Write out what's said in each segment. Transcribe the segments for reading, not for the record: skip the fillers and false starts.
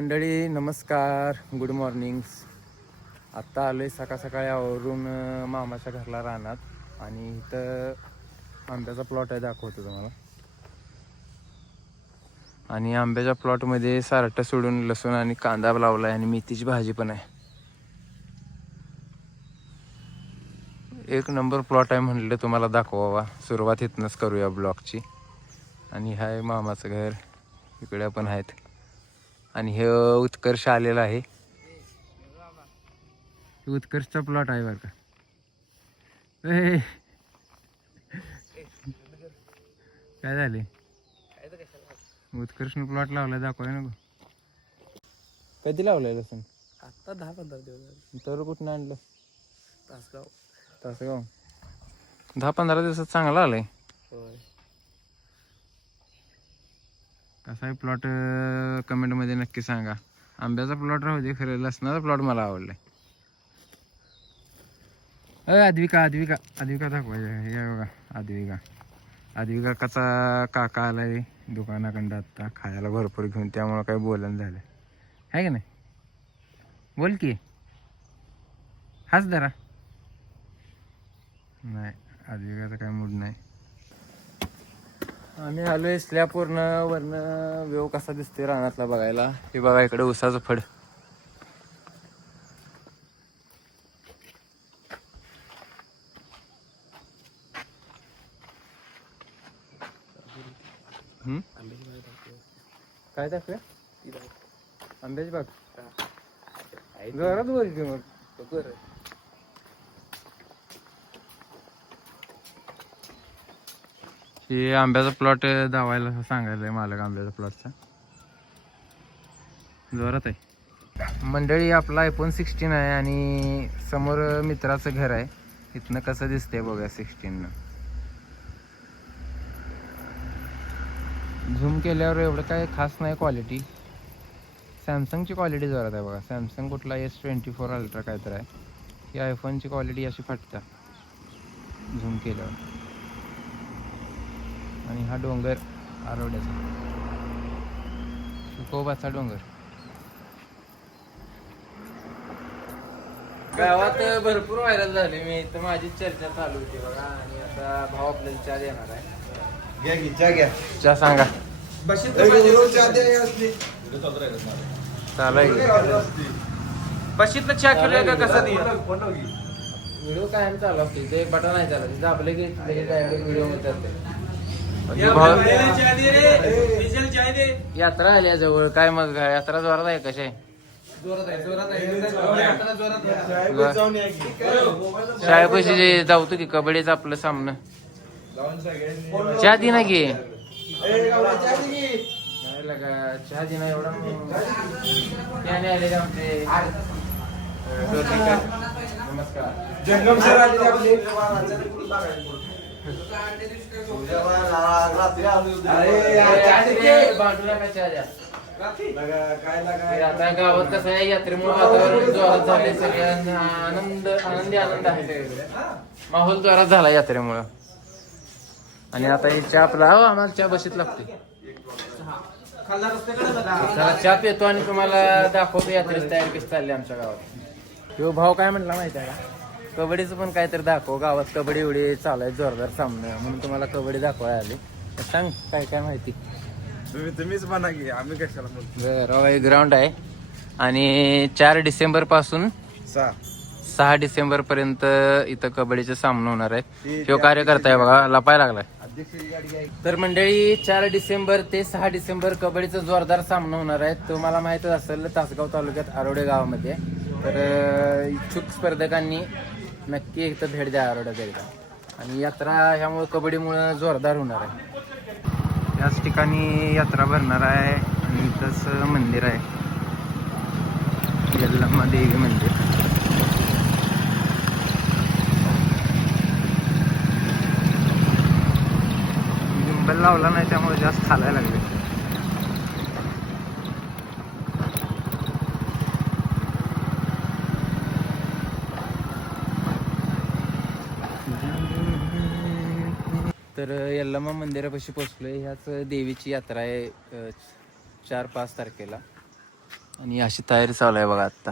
मंडळी नमस्कार, good morning. आत्ता आलो आहे सकाळी आवरून मामाच्या घरला राहणार आणि इथं आंब्याचा प्लॉट आहे, दाखवतो तुम्हाला. आणि आंब्याच्या प्लॉटमध्ये सारटं सोडून लसूण आणि कांदा लावला आहे आणि मेथीची भाजी पण आहे. एक नंबर प्लॉट आहे म्हटलं तुम्हाला दाखवावा. सुरुवात इथनंच करूया ब्लॉगची. आणि हाय मामाचं घर, इकडे पण आहेत. आणि हे उत्कर्ष आलेला आहे. उत्कर्षचा प्लॉट आहे बरं का. काय झाले? उत्कर्षने प्लॉट लावलाय, दाखवाय नको. कधी लावलाय लसूण? आता 10-15 दिवस झाले. तर कुठून आणलं? तासगाव. 10-15 दिवसात चांगला आलाय. होय. कसा आहे प्लॉट कमेंटमध्ये नक्की सांगा. आंब्याचा प्लॉट राहू दे, खरं लसणाचा प्लॉट मला आवडलाय. आद्विका दाखवायचं. हे बघा, आद्विका कसा काका आलाय दुकानाकडं आत्ता, खायला भरपूर घेऊन, त्यामुळं काही बोलणं झालं आहे का नाही? बोल की, हाच जरा. नाही, आद्विकाचा काय मूड नाही. आम्ही आलोय स्लॅबवरन. वरनं व्यव कसा दिसतोय रानातला बघायला. हे बघा, इकडे उसाचं फड. काय दाखवूया? आंब्याची बाग जोरात बोलते मग. हे आंब्याचा प्लॉट दावायला सांगायला मालक आंब्याचा प्लॉटचा. जोरात आहे मंडळी. आपला iPhone 16 आहे आणि समोर मित्राचं घर आहे. इथनं कसं दिसतंय बघा 16 झूम केल्यावर एवढं काय खास नाही क्वालिटी. सॅमसंगची क्वालिटी जोरात आहे बघा. सॅमसंग कुठला S24 अल्ट्रा काय तर आहे. ही आयफोनची क्वालिटी अशी फाटता झूम केल्यावर. आणि हा डोंगर आरोड्याचा, शुकोबाचा डोंगर. गावात भरपूर व्हायरल झाले मी, तर माझी चर्चा चालू होती बघा. आणि आता भाऊ आपल्याला चहा देणार आहे. चहा सांगा. बशीतला चहा केलं का कसा दे? व्हिडिओ काय चालू असते, ते बटन नाही चालत, आपले की व्हिडिओ मध्ये. यात्रा आल्या जवळ, काय मग यात्रा जोरात आहे? कशी आहे? शाळेपाशी जाऊतो की कबड्डीचं आपलं सामनं. चहा दे ना की. चहा दे ना एवढा. त्याने आलेले आमचे नमस्कार. आता गावात कसं आहे, यात्रेमुळे वातावरण जोरात झाले. सगळ्यांना आनंदी आनंद आहे सगळीकडे. माहोल जोरात झाला यात्रेमुळं. आणि आता ही चहा आपला आम्हाला चहा बशीत लागते. चला चहा पितो आणि तुम्हाला दाखवतो यात्रेची तयारी कशी चालली आमच्या गावात. किंवा भाऊ काय म्हटला माहिती आहे का, कबड्डीचं पण काहीतरी दाखव. गावात कबड्डी एवढी चालू आहे, जोरदार सामना, म्हणून तुम्हाला कबड्डी दाखवायला आली. सांग काय काय माहिती. तुम्हीच म्हणा की, आम्ही कशाला म्हणतो. बरं, ग्राउंड आहे आणि 4 डिसेंबर पासून 6 डिसेंबर पर्यंत इथं कबड्डीचे सामने होणार आहेत. तो कार्यकर्ता आहे बघा, लपाय लागलाय. तर मंडळी 4 डिसेंबर ते 6 डिसेंबर कबड्डीचा जोरदार सामना होणार आहे. तुम्हाला माहितच असेल, तासगाव तालुक्यात आरोडे गावामध्ये. तर इच्छुक स्पर्धकांनी नक्की इथं भेट द्या आरोड्यात एकदा. आणि यात्रा ह्यामुळे कबड्डीमुळे जोरदार होणार आहे. याच ठिकाणी यात्रा भरणार आहे आणि इथंच मंदिर आहे, यल्लम्मा देवी मंदिर. लिंबल लावला नाही त्यामुळे जास्त खालायला लागले. तर यल्लम्मा मंदिरापाशी पोचलोय. ह्याच देवीची यात्रा आहे 4-5 तारखेला. आणि अशी तयारी चालू आहे बघा आता.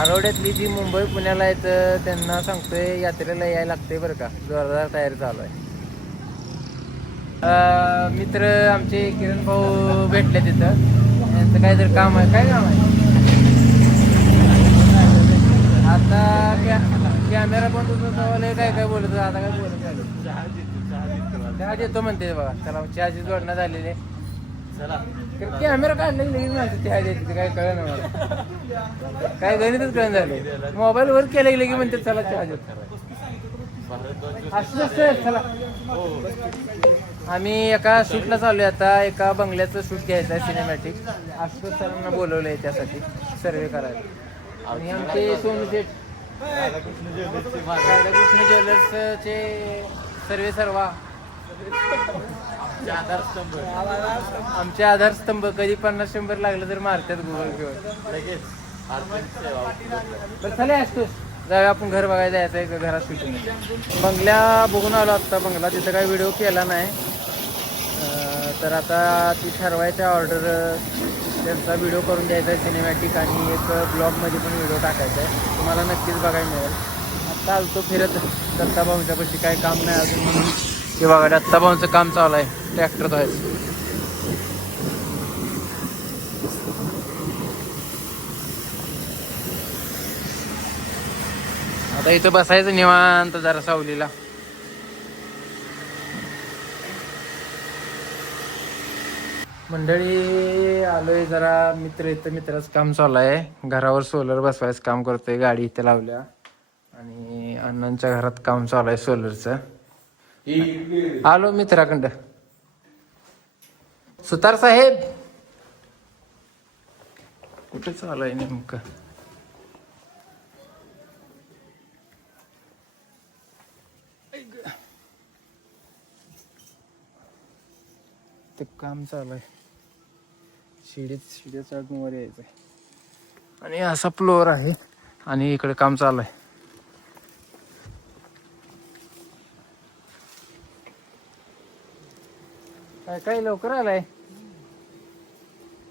आरवड्यातली जी मुंबई पुण्याला आहेत त्यांना सांगतोय यात्रेला यायला लागतंय बरं का. जोरदार तयारी चालू आहे. मित्र आमचे किरण भाऊ भेटले तिथं. यांचं काहीतरी काम आहे. काय काम आहे आता? कॅमेरा पण तुझं काय काय बोलत आता काय बोलत झालं. चहा देतो म्हणते बघा. चला चहाची जोडणं झालेली. कॅमेरा काढला की चहा द्यायची काय कळलं ना मला. काय गणितच कळण झालं. मोबाईल वर केलं गेलं की म्हणते चला चहा देतो. असं चला. आम्ही एका शूटला चालू आहे आता. एका बंगल्याचं शूट घ्यायचं आहे सिनेमॅटिक. आशुतोष सरांना बोलवलं आहे त्यासाठी सर्वे करायला. आणि आमचे सोनू शेठ राधाकृष्ण ज्वेलर्सचे सर्वे सर्वा आमचे आधारस्तंभ कधी 50-100 लागलं तर मारतात गुगल पेवर लगेच. बरं चला असतोच जाऊया आपण. घर बघायला जायचं आहे घरात शूटिंग. बंगल्या बघून आलो आत्ता बंगला. तिथं काही व्हिडिओ केला नाही. तर आता ती ठरवायच्या ऑर्डर त्यांचा व्हिडिओ करून द्यायचा आहे सिनेमॅटिक. आणि एक ब्लॉगमध्ये पण व्हिडिओ टाकायचा आहे. तुम्हाला नक्कीच बघायला मिळेल. आत्ता आलतो फिरत दत्ताभाऊंच्यापाशी. काही काम नाही अजून म्हणून ते बघा दत्ताभाऊंचं काम चालू आहे. ट्रॅक्टर धुवायचं. आता इथं बसायचं निवांत जरा सावलीला. मंडळी आलोय जरा. इथं मित्राचं काम चालू आहे. घरावर सोलर बसवायचं काम करतोय. गाडी इथे लावल्या. आणि अण्णांच्या घरात काम चालू आहे सोलरचं. आलो मित्राकडं. सुतार साहेब कुठे चालू आहे नेमकं? ते काम चालू आहे. शिडीत चढून वर यायचंय. आणि असा फ्लोअर आहे. आणि इकडे काम चालू आहे. काय काय लवकर आलाय.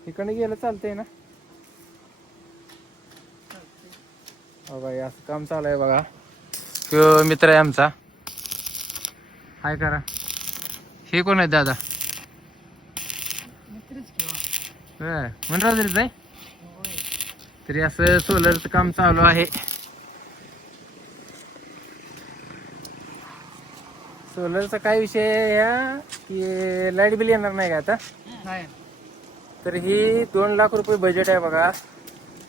इकडे गेलं चालतंय ना. हो बाई असं काम चालू आहे बघा. तो मित्र आहे आमचा. हाय करा. हे कोण आहे दादा? म्हणून आहे. तरी असं सोलरचं काम चालू आहे. सोलरचा काय विषय या की लाईट बिल येणार नाही का आता. तर ही 2 लाख रुपये बजेट आहे बघा.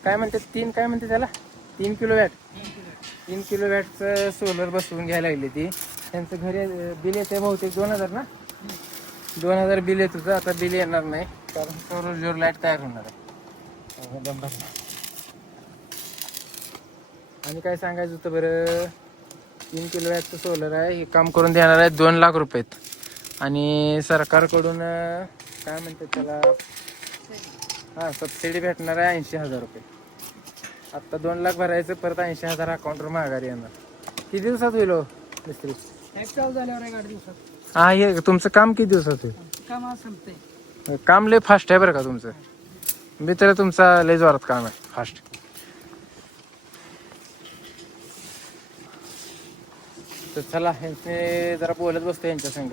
काय म्हणते 3 काय म्हणते त्याला 3 किलोवॅट. 3 किलोवॅटचं सोलर बसवून घ्यायला लागली ती. त्यांचं घरी बिल येते बहुतेक 2000 ना. 2000 बिल येत होतं. आता बिल येणार नाही कारण सौर ऊर्जेवर लाईट तयार होणार आहे. आणि काय सांगायचं होतं बरं. 3 किलोवॅटचं सोलर आहे. हे काम करून देणार आहे 2 लाख रुपयात. आणि सरकारकडून काय म्हणतात त्याला सबसिडी भेटणार आहे 80,000 रुपये. आत्ता 2 लाख भरायचं. परत 80,000 अकाउंटवर माघारी येणार. किती दिवसात होईल हो मिस्त्री? चालू झाल्यावर 8 दिवसात. हा हे तुमचं काम किती दिवसात होईल? काम संपतंय. काम लय फास्ट आहे बरं का तुमचं. मित्र तुमचा लय जोरात काम आहे फास्ट. तर चला ह्यांचे जरा बोलत बसतो यांच्या संग.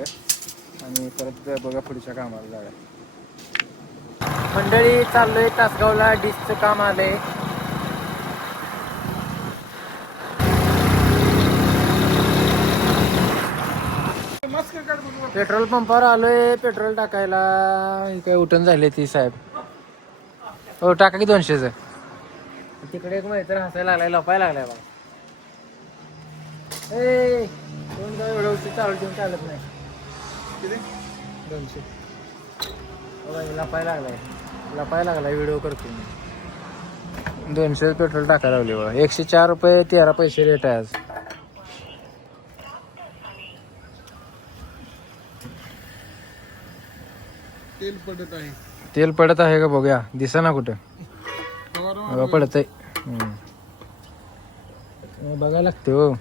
आणि परत बघा पुढच्या कामाला जाऊया. मंडळी चाललोय तासगावला. डिशचं काम आलंय. पेट्रोल पंपावर आलोय पेट्रोल टाकायला. काय उठून झाले ती साहेब. हो टाका की 200चं. तिकडे एक मैत्र हसायला लागलाय. लपायला लागलाय बा. ए कोण जाऊ एवढं उशीर चालू ठेवून चालत नाही. 200 लपायला लागलाय. व्हिडिओ करतो मी. 200 पेट्रोल टाकायला लावले बघा. 104 रुपये 13 पैसे रेट आहे आज. तेल पडत आहे का बघूया. दिसा ना कुठं पडत आहे. बघायला लागते हो.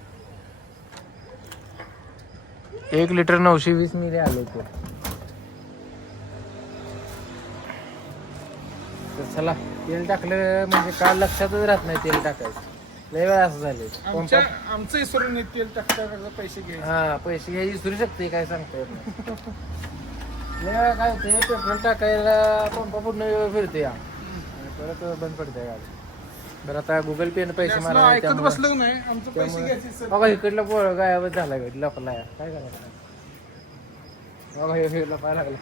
1 लिटर 920 मिली आलो तो. तर चला तेल टाकलं म्हणजे काल लक्षातच राहत नाही तेल टाकायचं. लय वेळा असं झाले. आमचं इसरून तेल टाकता पैसे घे. हा पैसे घ्यायची विसरू शकते काय सांगता येत नाही. लय वेळा काय होते पेट्रोल टाकायला पंपा पूर्ण फिरते या परत बंद पडते गाडी. बरं आता गुगल पे पैसे मारा ऐकत बसलं नाही आमचं पैसे घ्यायचे. बघा इकडला पोळ गायबच झाला लपला काय करायचं. बघा हे लपायला लागला.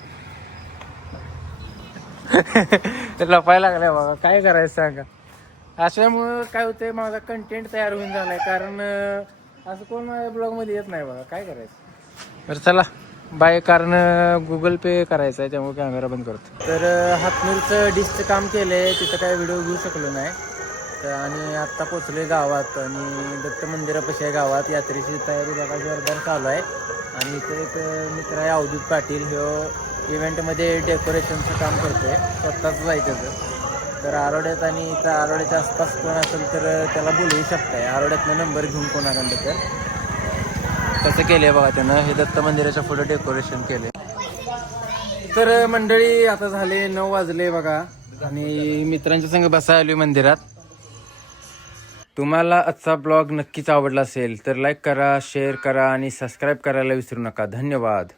लपायला लागलाय बघा काय करायचं सांगा. अशामुळं काय होतंय माझा कंटेंट तयार होऊन झालाय कारण असं कोण माझ्या ब्लॉग मध्ये येत नाही बघा काय करायचं. बरं चला बाय कारण गुगल पे करायचं आहे त्यामुळे कॅमेरा बंद करतो. तर हातनूरचं डिशचं काम केलंय तिथं काय व्हिडिओ घेऊ शकलो नाही तर आणि आत्ता पोचलोय गावात आणि दत्त मंदिरापाशी आहे गावात. यात्रेची तयारी बघा जोरदार चालू आहे आणि इथे एक मित्र आहे अवधूत पाटील ह्यो इव्हेंटमध्ये डेकोरेशनचं काम करतोय स्वतःच जायचं. तर आरोड्यात आणि इथं आरोड्याच्या आसपास कोण असेल तर त्याला बोलवू शकताय. आरोड्यातनं नंबर घेऊन कोणाकडं तर कसं केलंय बघा त्यानं हे दत्त मंदिराच्या पुढे डेकोरेशन केलंय. तर मंडळी आता झाले 9 वाजले बघा आणि मित्रांच्या संग बसायला आलोय मंदिरात. तुम्हाला आजचा ब्लॉग नक्कीच आवडला असेल तर लाईक करा शेअर करा आणि सबस्क्राईब करायला विसरू नका. धन्यवाद.